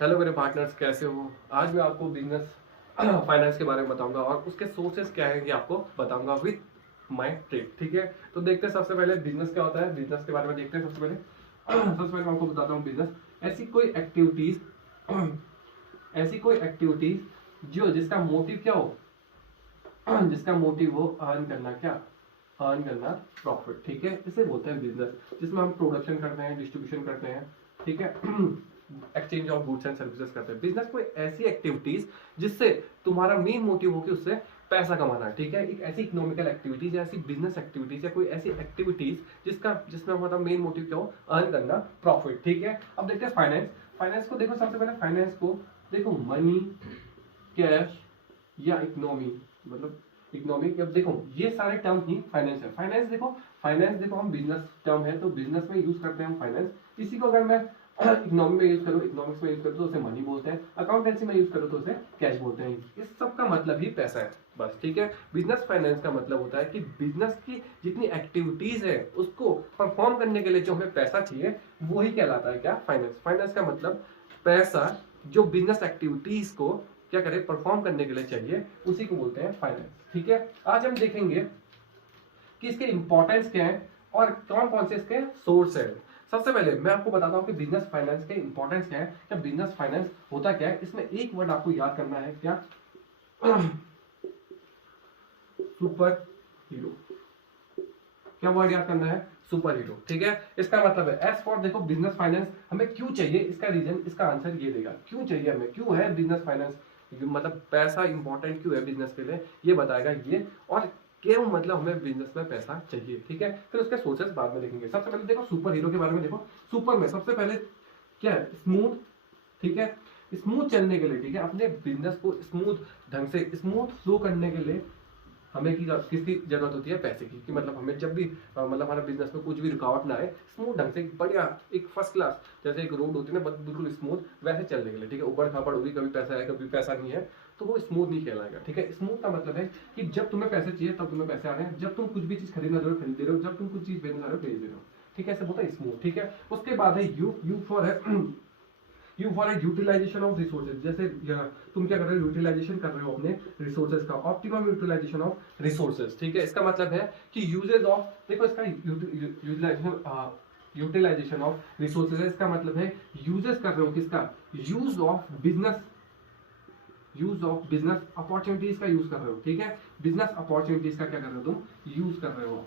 Hello मेरे partners, कैसे हो? आज मैं आपको बिजनेस फाइनेंस के बारे में बताऊंगा और उसके सोर्सेस क्या है ये आपको बताऊंगा विद माय ट्रिक। ठीक है, तो देखते हैं सबसे पहले बिजनेस क्या होता है। बिजनेस के बारे में देखते हैं। सबसे पहले मैं आपको बताता हूँ बिजनेस ऐसी कोई एक्टिविटीज जो जिसका मोटिव क्या हो, जिसका मोटिव हो अर्न करना, क्या अर्न करना प्रॉफिट। ठीक है, इसे बोलते हैं बिजनेस, जिसमें हम प्रोडक्शन करते हैं, डिस्ट्रीब्यूशन करते हैं। ठीक है, exchange of goods and services करते हैं। बिजनेस कोई ऐसी एक्टिविटीज जिससे तुम्हारा मेन मोटिव हो कि उससे पैसा कमाना है। ठीक है, एक ऐसी इकोनॉमिकल एक्टिविटीज या ऐसी बिजनेस एक्टिविटीज या कोई ऐसी एक्टिविटीज जिसमें हमारा मेन मोटिव क्या हो, अर्न करना प्रॉफिट। ठीक है, अब देखते हैं फाइनेंस। फाइनेंस को देखो, सबसे पहले फाइनेंस को देखो मनी, कैश या इकोनॉमी, मतलब इकोनॉमी। अब देखो ये सारे टर्म ही फाइनेंस है। फाइनेंस देखो हम बिजनेस टर्म है तो बिजनेस में यूज करते हैं हम फाइनेंस। इसी को अगर मैं इकोनॉमी में यूज करूँ, इकोनॉमिक्स में यूज करूँ तो उसे मनी बोलते हैं, अकाउंटेंसी में यूज करूँ तो उसे कैश बोलते हैं। इस सब का मतलब ही पैसा है बस। ठीक है, बिजनेस फाइनेंस का मतलब होता है कि बिजनेस की जितनी एक्टिविटीज है उसको परफॉर्म करने के लिए जो हमें पैसा चाहिए वही कहलाता है क्या, फाइनेंस। फाइनेंस का मतलब पैसा जो बिजनेस एक्टिविटीज को क्या करे, परफॉर्म करने के लिए चाहिए, उसी को बोलते हैं फाइनेंस। ठीक है, आज हम देखेंगे कि इसके इंपॉर्टेंस क्या है और कौन कौन से इसके सोर्स है। सबसे पहले मैं आपको बताता हूं कि बिजनेस फाइनेंस के इंपॉर्टेंस क्या है, क्या बिजनेस फाइनेंस होता क्या है। इसमें एक वर्ड आपको याद करना है, क्या सुपर हीरो। क्या वर्ड याद करना है, सुपर हीरो। ठीक है, इसका मतलब है एस फॉर, देखो बिजनेस फाइनेंस हमें क्यों चाहिए, इसका रीजन, इसका आंसर ये देगा। क्यों चाहिए हमें, क्यों है बिजनेस फाइनेंस, मतलब पैसा इंपॉर्टेंट क्यों है बिजनेस के लिए, ये बताएगा ये। और क्यों मतलब हमें बिजनेस में पैसा चाहिए। ठीक है, फिर उसके सोर्सेस बाद में देखेंगे। सबसे पहले देखो सुपर हीरो के बारे में। देखो सुपर में सबसे पहले क्या है, स्मूथ। ठीक है, स्मूथ चलने के लिए, ठीक है, अपने बिजनेस को स्मूथ ढंग से स्मूथ फ्लो करने के लिए हमें किसकी जरूरत होती है, पैसे की। कि मतलब हमें जब भी मतलब हमारा बिजनेस में कुछ भी रुकावट ना आए, स्मूथ ढंग से बढ़िया एक फर्स्ट क्लास, जैसे एक रोड होती है ना बिल्कुल स्मूथ, वैसे चलने के लिए। ठीक है, ऊबड़ खाबड़ होगी, कभी पैसा है कभी पैसा नहीं है, तो वो स्मूथ नहीं कहलाएगा। ठीक है, स्मूथ का मतलब है कि जब तुम्हें पैसे चाहिए तब तुम्हें पैसे आ रहे हैं, जब तुम कुछ भी चीज खरीदना रहे हो खरीद रहे हो, जब तुम कुछ चीज बेचना रहे हो बेच रहे हो। ठीक है, ऐसे बोलता है स्मूथ। ठीक है, उसके बाद है यू फॉर है U for utilization of resources. जैसे तुम क्या कर रहे हो, यूटिलाइजेशन कर रहे हो अपने रिसोर्सेज का, ऑप्टिमम यूटिलाइजेशन ऑफ रिसोर्सेज। ठीक है, इसका मतलब है कि यूजेज ऑफ, देखो इसका यूटिलाइजेशन ऑफ रिसोर्सेज है, इसका मतलब है यूजेस कर रहे हो किसका, यूज ऑफ बिजनेस अपॉर्चुनिटीज का यूज कर रहे हो। ठीक है, बिजनेस अपॉर्चुनिटीज का क्या कर रहे हो, तुम यूज कर रहे हो,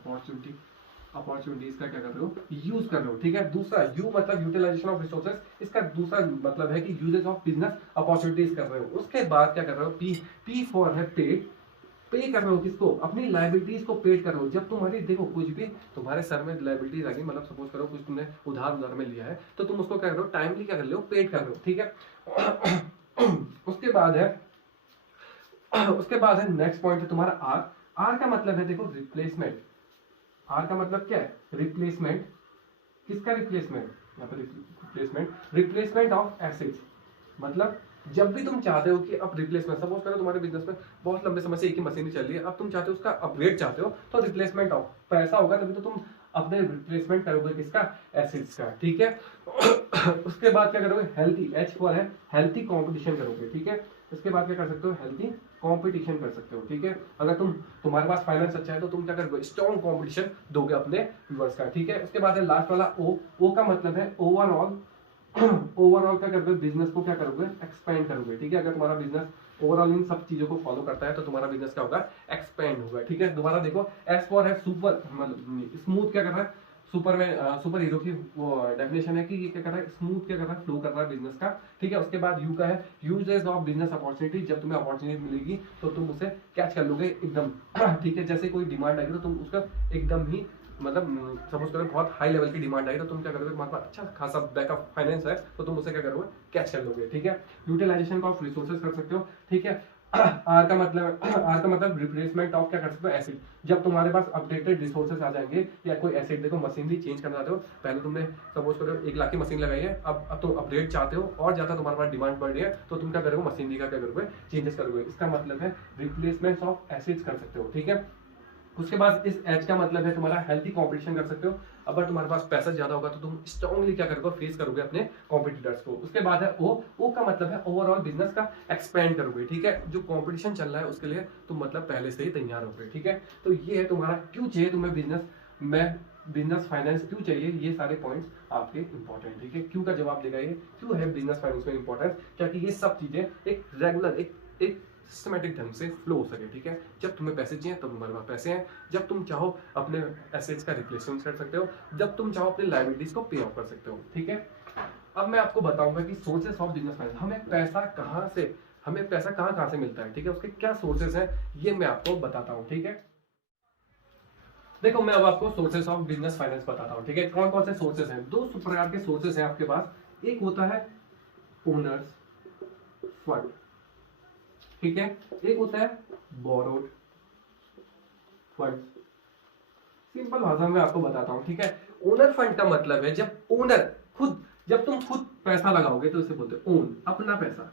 अपॉर्चुनिटीज का क्या कर रहे हो, यूज कर रहे हो। ठीक है, दूसरा यू मतलब यूटिलाइजेशन ऑफ रिसोर्सेज, इसका दूसरा मतलब है कि यूजेस ऑफ बिजनेस अपॉर्चुनिटीज कर रहे हो। उसके बाद क्या कर रहे हो, पी फॉर है पेड। पे कर रहे हो किसको, अपनी लाइबिलिटीज को पेड कर रहे हो। जब तुम्हारी देखो कुछ भी तुम्हारे सर में लाइबिलिटीज आ गई, मतलब सपोज करो कुछ तुमने उधार में लिया है, तो तुम उसको क्या कर रहे हो, टाइमली क्या कर रहे हो, पेड कर रहे हो। ठीक है, उसके बाद है नेक्स्ट पॉइंट है तुम्हारा आर। आर का मतलब है देखो रिप्लेसमेंट। आर का मतलब क्या है, रिप्लेसमेंट। किसका रिप्लेसमेंट, यहाँ पर रिप्लेसमेंट ऑफ एसेट्स। मतलब जब भी तुम चाहते हो कि अब रिप्लेसमेंट, सपोज करो तुम्हारे बिजनेस में बहुत लंबे समय से एक ही मशीन ही चल रही है, अब तुम चाहते हो उसका अपग्रेड चाहते हो, तो रिप्लेसमेंट ऑफ पैसा होगा, तभी तो तुम अपने रिप्लेसमेंट करोगे किसका, एसेट्स का। ठीक है, उसके बाद क्या करोगे, हेल्थी, एच फॉर है हेल्थी कंपटीशन करोगे। ठीक है, इसके बाद क्या कर सकते हो, हेल्थी कंपटीशन कर सकते हो। ठीक है, अगर तुम्हारे पास फाइनेंस अच्छा है तो तुम क्या करोगे, स्ट्रॉन्ग कंपटीशन दोगे अपने व्यूअर्स का। ठीक है, उसके बाद है लास्ट वाला ओ। ओ का मतलब है ओवरऑल। ओवरऑल क्या करोगे, बिजनेस को क्या करोगे, एक्सपेंड करोगे। ठीक है, अगर तुम्हारा बिजनेस ओवरऑल इन सब चीजों को फॉलो करता है तो तुम्हारा बिजनेस क्या होगा, एक्सपेंड होगा। ठीक है, दोबारा देखो, एस फॉर है सुपर, मतलब स्मूथ क्या कर रहा है, सुपर में सुपर हीरो की वो डेफिनेशन है कि ये क्या कर रहा है, स्मूथ क्या कर रहा है, फ्लो कर रहा है बिजनेस का। ठीक है, उसके बाद यू का है यूजेस ऑफ बिजनेस अपॉर्चुनिटी। जब तुम्हें अपॉर्चुनिटी मिलेगी तो तुम उसे कैच कर लोगे एकदम। ठीक है, जैसे कोई डिमांड आएगी तो तुम उसका एकदम ही, मतलब सपोज करो बहुत हाई लेवल की डिमांड आई तो तुम क्या करोगे, तुम्हारे पास अच्छा खासा बैकअप फाइनेंस है तो तुम उसे क्या करोगे, कैच कर लोगे। ठीक है, यूटिलाइजेशन ऑफ रिसोर्सेज कर सकते हो। ठीक है, आर का मतलब रिप्लेसमेंट ऑफ क्या कर सकते हो, एसिड। जब तुम्हारे पास अपडेटेड रिसोर्सेज आ जाएंगे या कोई एसिड, देखो मशीनरी चेंज करना चाहते हो, पहले तुमने सपोज करो 1 लाख की मशीन लगाई है, अब तुम अपग्रेड चाहते हो और ज्यादा तुम्हारे पास डिमांड बढ़ रही है, तो तुम क्या करोगे, मशीनरी का क्या करोगे, चेंजेस करोगे। इसका मतलब है रिप्लेसमेंट ऑफ एसिड्स कर सकते हो। ठीक है, उसके बाद इस एच का मतलब है तुम्हारा हेल्थी कंपटीशन कर सकते हो। अगर तुम्हारे पास पैसा ज्यादा होगा तो तुम स्ट्रांगली क्या करोगे, फेस करोगे अपने कॉम्पिटिटर्स को। उसके बाद है ओ का मतलब है ओवरऑल बिजनेस का एक्सपेंड करोगे, ठीक है, जो कंपटीशन चल रहा है उसके लिए तुम मतलब पहले से ही तैयार हो गए, ठीक है। तो ये है तुम्हारा क्यों चाहिए तुम्हें बिजनेस में बिजनेस फाइनेंस क्यों चाहिए, ये सारे पॉइंट्स आपके इंपॉर्टेंट, ठीक है। क्यों का जवाब देगा ये, क्यों है बिजनेस फाइनेंस में इंपॉर्टेंस, क्योंकि ये सब चीजें एक रेगुलर एक सिस्टमेटिक ढंग से फ्लो हो सके, ठीक है। जब तुम्हें पैसे चाहिए तब तुम्हारे पास पैसे हैं, जब तुम चाहो अपने एसेट्स का रिप्लेसमेंट कर सकते हो, जब तुम चाहो अपने लायबिलिटीज को पे ऑफ कर सकते हो, ठीक है। अब मैं आपको बताऊंगा कि सोर्सेस ऑफ बिजनेस फाइनेंस, हमें पैसा कहाँ से मिलता है, ठीक है, उसके क्या सोर्सेस हैं ये मैं आपको बताता हूँ, ठीक है। देखो मैं अब आपको सोर्सेस ऑफ बिजनेस फाइनेंस बताता हूँ, ठीक है। कौन कौन से सोर्सेस हैं, दो प्रकार के सोर्सेस हैं आपके पास। एक होता है ओनर्स फंड, ठीक है, एक होता है बोरोड फंड। सिंपल भाषा में आपको बताता हूं, ठीक है। ओनर फंड का मतलब है जब तुम खुद पैसा लगाओगे तो इसे बोलते हैं ओन, अपना पैसा।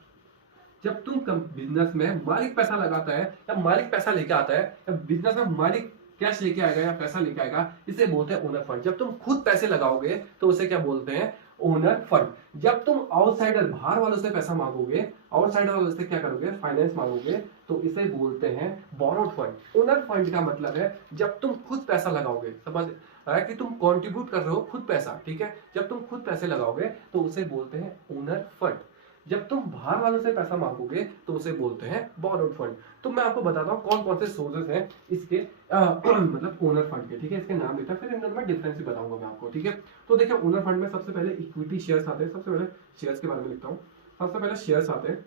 जब तुम बिजनेस में मालिक पैसा लगाता है या मालिक पैसा लेके आता है या बिजनेस में मालिक कैश लेके आएगा या पैसा लेके आएगा, इसे बोलते हैं ओनर फंड। जब तुम खुद पैसे लगाओगे तो उसे क्या बोलते हैं, ओनर फंड। जब तुम आउटसाइडर बाहर वालों से पैसा मांगोगे, आउटसाइडर वालों से क्या करोगे, फाइनेंस मांगोगे, तो इसे बोलते हैं बोरोड फंड। ओनर फंड का मतलब है जब तुम खुद पैसा लगाओगे, समझ है कि तुम कंट्रीब्यूट कर रहे हो खुद पैसा, ठीक है। जब तुम खुद पैसे लगाओगे तो उसे बोलते हैं ओनर फंड। जब तुम बाहर वालों से पैसा मांगोगे तो उसे बोलते हैं बोरोड फंड। तो मैं आपको बताता हूँ कौन कौन से सोर्सेस हैं इसके मतलब ओनर फंड के, ठीक है। इसके नाम देता है, फिर इन दोनों में डिफरेंस भी बताऊंगा मैं आपको, ठीक है। तो देखिए ओनर फंड में सबसे पहले इक्विटी शेयर्स आते हैं। सबसे पहले शेयर्स के बारे में लिखता हूँ। सबसे पहले शेयर्स आते हैं,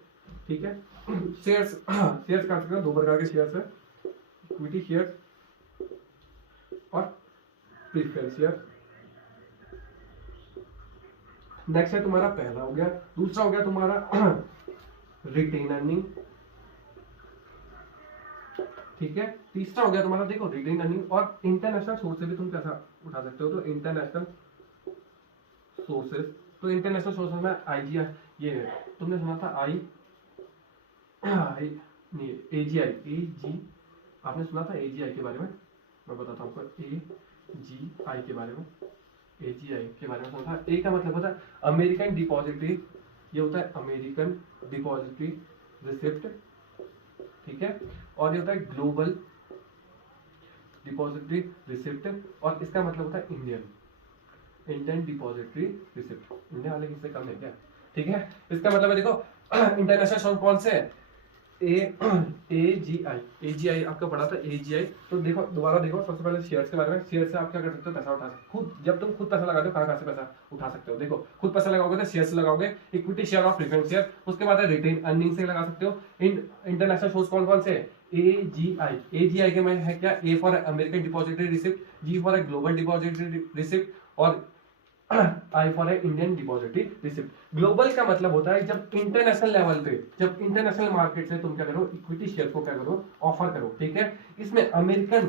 ठीक है। शेयर्स कर सकते हैं, दो प्रकार के शेयर्स है, इक्विटी शेयर्स और प्रीफरेंस शेयर। नेक्स्ट है तुम्हारा, पहला हो गया, दूसरा हो गया तुम्हारा रिटेन अर्निंग, ठीक है। तीसरा हो गया तुम्हारा देखो रिटेन अर्निंग और इंटरनेशनल सोर्स से भी तुम पैसा उठा सकते हो। तो इंटरनेशनल सोर्सेस, तो इंटरनेशनल सोर्सेस में आईजीआई, ये है तुमने सुना था नहीं एजीआई, आपने सुना था एजीआई के बारे में, मैं बताता हूँ आपको एजीआई के बारे में। एजीआई के बारे में सुना था। ए का मतलब होता है अमेरिकन डिपॉजिटरी, ये होता है अमेरिकन डिपॉजिटरी रिसिप्ट, ठीक है। और ये होता है ग्लोबल डिपॉजिटरी रिसिप्ट, और इसका मतलब होता है इंडियन डिपॉजिटरी रिसिप्ट। इंडिया वाले किससे कम है क्या, ठीक है। इसका मतलब है देखो इंटरनेशनल सोर्स कौन से है, एजीआई आपका पढ़ा था एजीआई। तो देखो दोबारा देखो, सबसे पहले शेयर्स के बारे में। शेयर से आप क्या कर सकते हो, पैसा उठा सकते हो खुद। जब तुम खुद पैसा लगाते हो कहाँ से पैसा उठा सकते हो, देखो खुद पैसा लगाओगे तो शेयर से लगाओगे, इक्विटी शेयर और प्रेफरेंस शेयर। उसके बाद रिटेन अर्निंग से लगा सकते हो। इंटरनेशनल सोर्स कौन कौन से, एजीआई के में है क्या, A for American depository receipt, G for global depository receipt और I for Indian depository receipt. Global का मतलब होता है जब इंटरनेशनल लेवल पे, जब इंटरनेशनल मार्केट से तुम क्या करो, इक्विटी शेयर को क्या करो, ऑफर करो, ठीक है। इसमें अमेरिकन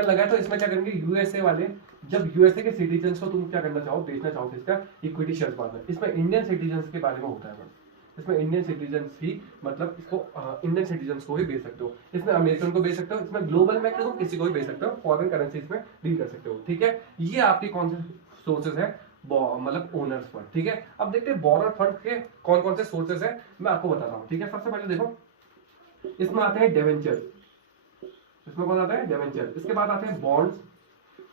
लगा है तो इसमें क्या करेंगे यूएसए वाले, जब यूएसए के सिटीजन को तुम क्या करना चाहो, बेचना चाहो किसका, इक्विटी शेयर पार्टनर। इसमें इंडियन सिटीजन के बारे में होता है बस, इसमें इंडियन सिटीजन ही मतलब इसको इंडियन सिटीजन को ही बेच सकते हो। इसमें अमेरिकन को बेच सकते हो, इसमें ग्लोबल में तुम किसी को भी बेच सकते हो, फॉरेन करेंसी इसमें डील कर सकते हो, ठीक है। ये आपकी कौन से सोर्सेज है, मतलब ओनर्स फंड, ठीक है। अब देखते हैं बोरोड फंड के कौन कौन से सोर्सेज है, मैं आपको बताता हूँ, ठीक है। सबसे पहले देखो इसमें आते हैं डिवेंचर, इसमें कौन आता है, डिवेंचर। इसके बाद आते हैं बॉन्ड्स,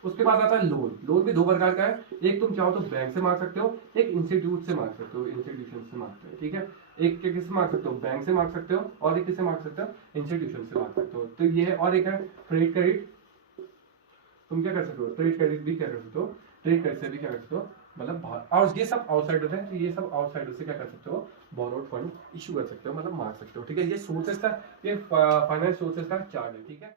उसके बाद आता है लोन। लोन भी दो प्रकार का है, एक तुम चाहो तो बैंक से मांग सकते हो, एक इंस्टीट्यूट से मांग सकते हो, इंस्टीट्यूशन से मांगते हैं, ठीक है। एक के किससे मांग सकते हो, बैंक से मांग सकते हो, और एक किससे मांग सकते हो, इंस्टीट्यूशन से मांग सकते हो। तो ये है, और एक है ट्रेड क्रेडिट, तुम क्या कर सकते हो, ट्रेड क्रेडिट भी क्या कर सकते हो, ट्रेड क्रेडिट से भी क्या कर सकते हो, मतलब बाहर। और ये सब आउटसाइड होते हैं, तो ये सब आउटसाइड से क्या कर सकते हो, बोरोड फंड इशू कर सकते हो, मतलब मांग सकते हो, ठीक है। ये सोर्सेस का, ये फाइनेंस सोर्सेस का चार्ट है, ठीक है।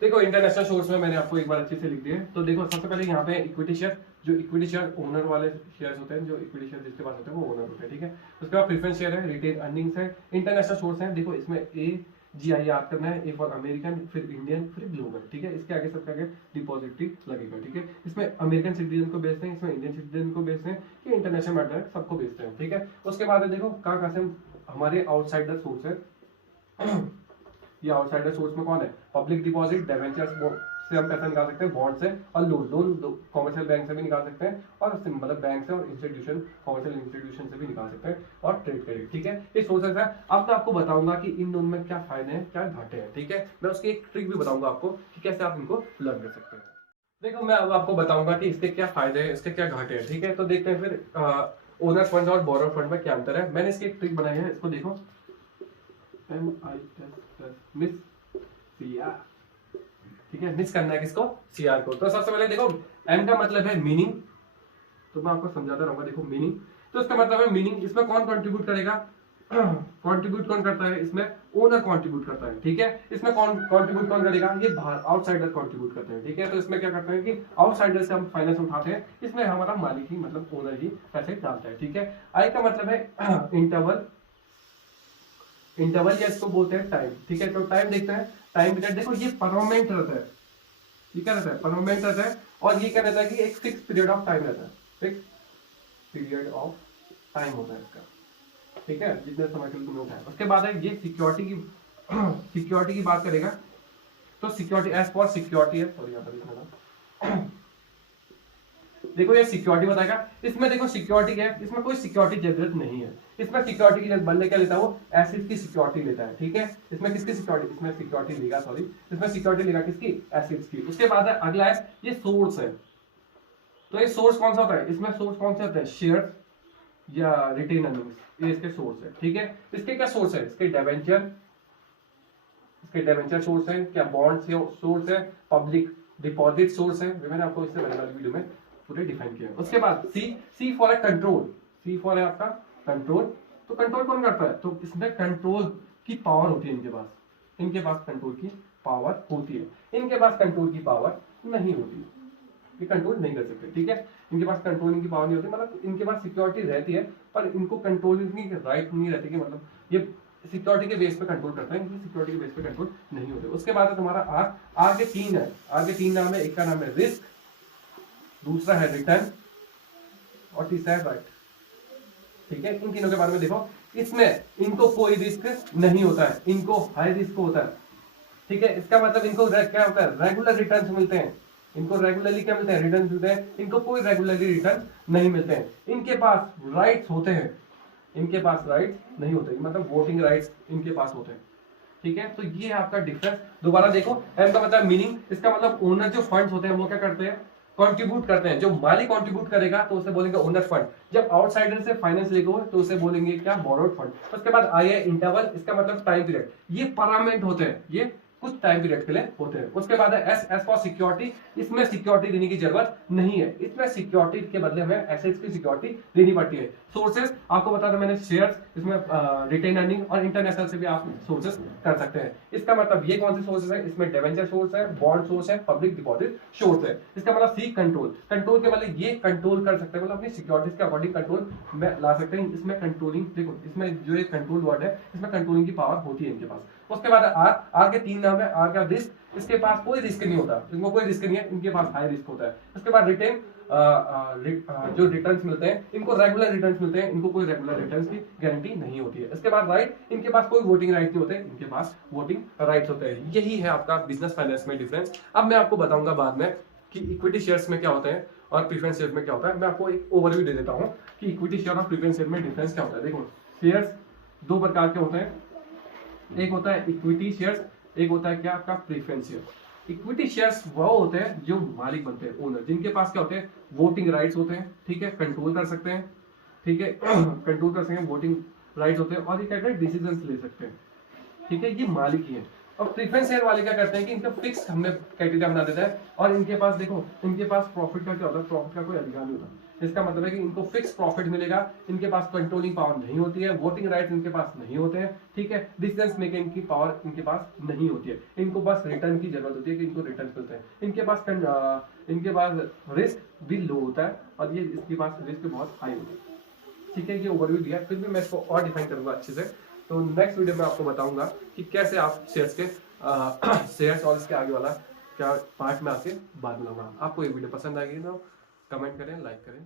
देखो इंटरनेशनल सोर्स में मैंने आपको एक बार अच्छे से लिख दिए। तो देखो सबसे पहले यहाँ पे इक्विटी शेयर, जो इक्विटी शेयर ओनर वाले शेयर्स होते हैं, जो इक्विटी शेयर जिसके पास होते हैं वो ओनर होते हैं, ठीक है। उसके बाद प्रेफरेंस शेयर है, रिटेन अर्निंग्स है, इंटरनेशनल सोर्स है। देखो इसमें एजीआई याद करना है, ए फॉर अमेरिकन, फिर इंडियन, फिर ग्लोबल, ठीक है। इसके आगे सबके आगे डिपॉजिटरी लगेगा, ठीक है। इसमें अमेरिकन सिटीजन को बेचते हैं, इसमें इंडियन सिटीजन को बेचते हैं, ये इंटरनेशनल मैटर है, सबको बेचते हैं, ठीक है। उसके बाद देखो कहाँ कहाँ से हमारे आउटसाइडर सोर्स है ये आउटसाइडर सोर्स में कौन है, पब्लिक डिपॉजिट, डिबेंचर्स से हम पैसा निकाल सकते हैं, बॉन्ड से, और लोन कॉमर्शियल बैंक से भी निकाल सकते हैं, और मतलब बैंक से और इंस्टीट्यूशन कॉमर्शियल इंस्टीट्यूशन से भी निकाल सकते हैं, और ट्रेड क्रेडिट। ठीक है, ये सोर्सेस है। अब मैं आपको बताऊंगा कि इन दोनों में क्या फायदे हैं क्या घाटे हैं। ठीक है, मैं उसकी एक ट्रिक भी बताऊंगा आपको कि कैसे आप इनको लर्न कर सकते हैं। देखो मैं अब आपको बताऊंगा कि इसके क्या फायदे हैं, इसके क्या घाटे हैं। ठीक है, तो देखते हैं फिर ओनर फंड और बोरोर फंड में क्या अंतर है। मैंने इसकी एक ट्रिक बनाई है, इसको देखो, MIS मिस सीआर। ठीक है, मिस करना है किसको, सीआर को। तो सबसे पहले देखो एम का मतलब है मीनिंग, तो मैं आपको समझाता रहूंगा। देखो मीनिंग, तो इसका मतलब है मीनिंग, इसमें कौन कंट्रीब्यूट करेगा, कंट्रीब्यूट कौन करता है, इसमें ओनर कंट्रीब्यूट करता है। ठीक है, इसमें कौन कंट्रीब्यूट कौन करेगा, ये बाहर आउटसाइडर कंट्रीब्यूट करते हैं। ठीक है, तो इसमें क्या करते हैं कि आउटसाइडर से हम फाइनेंस उठाते हैं, इसमें हमारा मालिक ही मतलब ओनर ही पैसे डालता है। ठीक है, आई का मतलब है इंटरवल, इंटरवल या इसको बोलते हैं टाइम। ठीक है, तो टाइम देखते हैं, टाइम पीरियड देखो ये परमानेंट रहता है, ये क्या रहता है, परमानेंट रहता है, और ये क्या रहता है कि एक फिक्स पीरियड ऑफ टाइम रहता है, फिक्स पीरियड ऑफ टाइम होता है इसका। ठीक है, जितने समय के लिए तुमने उठाया। उसके बाद है ये सिक्योरिटी की सिक्योरिटी की बात करेगा, तो सिक्योरिटी एज फॉर सिक्योरिटी है, सॉरी यहाँ पर लिखना था। देखो ये सिक्योरिटी बताएगा, इसमें देखो सिक्योरिटी क्या है, इसमें कोई सिक्योरिटी जरूरत नहीं है। इसमें सिक्योरिटी की बंदे क्या लेता है, वो एसिड की सिक्योरिटी लेता है। ठीक है, इसमें किसकी सिक्योरिटी, इसमें सिक्योरिटी लेगा, सॉरी इसमें सिक्योरिटी लेगा किसकी, एसिड्स की। उसके बाद है अगला है ये सोर्स है, तो ये सोर्स कौन सा होता है, इसमें सोर्स कौन सा होता है, शेयर या रिटेन अर्निंग्स, ये इसके सोर्स है। ठीक है, इसके क्या सोर्स है, इसके डिबेंचर, इसके डिबेंचर सोर्स है, क्या बॉन्ड सोर्स है, पब्लिक डिपॉजिट सोर्स है, मैंने आपको इससे पहले वाली वीडियो में पूरे डिफाइन किया है। उसके बाद सी फॉर है कंट्रोल, सी फॉर है आपका कंट्रोल, तो कंट्रोल कौन करता है, तो इसमें कंट्रोल की पावर होती है इनके पास, इनके पास कंट्रोल की पावर होती है, इनके पास कंट्रोल की पावर नहीं होती, ये कंट्रोल नहीं कर सकते। ठीक है, इनके पास कंट्रोलिंग की पावर नहीं होती, मतलब इनके पास सिक्योरिटी रहती है पर इनको कंट्रोलिंग की राइट नहीं रहती कि मतलब ये सिक्योरिटी के बेस पे कंट्रोल करते हैं, इनकी सिक्योरिटी के बेस पे कंट्रोल नहीं होते। उसके बाद है तुम्हारा आर, आर के तीन है, आर के तीन नाम है, एक का नाम है रिस्क, दूसरा है रिटर्न, और तीसरा है राइट। ठीक है, इन तीनों के बारे में देखो, इसमें इनको कोई रिस्क नहीं होता है, इनको हाई रिस्क होता है। ठीक है, इसका मतलब इनको क्या होता है, रेगुलर रिटर्न्स मिलते हैं, इनको रेगुलरली क्या मिलते हैं, रिटर्न्स मिलते हैं, इनको कोई रेगुलरली रिटर्न नहीं मिलते हैं। इनके पास राइट्स होते हैं, इनके पास राइट्स नहीं होते, मतलब वोटिंग राइट्स इनके पास होते हैं। ठीक है, तो ये है आपका डिफरेंस। दोबारा देखो, एम का मतलब मीनिंग, इसका मतलब ओनर जो फंड्स होते हैं वो क्या करते हैं, कंट्रीब्यूट करते हैं। जो मालिक कंट्रीब्यूट करेगा तो उसे बोलेंगे ओनर फंड, जब आउटसाइडर से फाइनेंस लेगा तो उसे बोलेंगे क्या, बोरोड फंड। उसके बाद आई है इंटरवल, इसका मतलब टाइम पीरियड, ये परमानेंट होते हैं, ये कुछ टाइम पीरियड के लिए होते हैं। उसके बाद है एस, एस फॉर सिक्योरिटी, इसमें सिक्योरिटी देने की जरूरत नहीं है, इसमें सिक्योरिटी के बदले में एसेट्स की सिक्योरिटी देनी पड़ती है। सोर्सेस आपको बता दो मैंने, शेयर्स, इसमें रिटेन अर्निंग, और इंटरनेशनल से भी आप सोर्सेस कर सकते हैं। इसका मतलब ये कौन से सोर्सेस है, इसमें डिवेंचर सोर्स है, बॉन्ड सोर्स है, पब्लिक डिपॉजिट सोर्स है। इसका मतलब सी कंट्रोल, कंट्रोल के मतलब ये कंट्रोल कर सकते हैं, मतलब अपनी सिक्योरिटीज के अकॉर्डिंग कंट्रोल में ला सकते हैं। इसमें कंट्रोलिंग, देखो इसमें जो एक कंट्रोल वर्ड है, इसमें कंट्रोलिंग की पावर होती है इनके पास। उसके बाद आर, आर के तीन नाम है, आर का रिस्क, इसके पास कोई रिस्क नहीं होता, इनको कोई रिस्क नहीं है, इनके पास हाई रिस्क होता है। उसके बाद रिटेन, जो रिटर्न्स मिलते हैं इनको रेगुलर रिटर्न्स मिलते हैं, इनको कोई रेगुलर रिटर्न्स की गारंटी नहीं होती है। इसके बाद राइट, इनके पास कोई वोटिंग राइट नहीं होते, इनके पास वोटिंग राइट्स होते हैं। यही है आपका बिजनेस फाइनेंस में डिफरेंस। अब मैं आपको बताऊंगा बाद में कि इक्विटी शेयर्स में क्या होते हैं और प्रेफरेंस शेयर में क्या होता है। मैं आपको एक ओवरव्यू दे देता हूँ कि इक्विटी शेयर और प्रेफरेंस शेयर में डिफरेंस क्या होता है। देखो शेयर्स दो प्रकार के होते हैं, एक होता है इक्विटी शेयर्स, एक होता है क्या आपका प्रेफरेंस शेयर। इक्विटी शेयर्स वो होते हैं जो मालिक बनते हैं, ओनर, जिनके पास क्या होते हैं, वोटिंग राइट्स होते हैं। ठीक है, कंट्रोल कर सकते हैं, ठीक है कंट्रोल कर सकते हैं, वोटिंग राइट्स होते हैं, और ये क्या करते हैं, डिसीजंस ले सकते हैं। ठीक है, ये मालिक ही है। और प्रेफरेंस शेयर वाले क्या करते हैं कि इनका फिक्स हमने क्राइटेरिया बना देता है, और इनके पास देखो, इनके पास प्रॉफिट का क्या होता है, प्रॉफिट का कोई अधिकार नहीं होता। इसका मतलब है कि इनको फिक्स प्रॉफिट मिलेगा, इनके पास कंट्रोलिंग पावर नहीं होती है, वोटिंग राइट्स इनके पास नहीं होते हैं। ठीक है, डिसीजंस मेकिंग की पावर इनके पास नहीं होती है, इनको बस रिटर्न की जरूरत होती है कि इनको रिटर्न मिलते हैं। इनके पास रिस्क भी लो होता है, और ये इसके पास रिस्क बहुत हाई होता है। ठीक है, ये ओवरव्यू दिया, फिर भी मैं इसको और डिफाइन करूंगा अच्छे से। तो नेक्स्ट वीडियो में आपको बताऊंगा कि कैसे आप शेयर्स के शेयर्स और इसके आगे वाला क्या पार्ट में आके बाद में लूंगा। आपको ये वीडियो पसंद आएगी तो कमेंट करें, लाइक करें।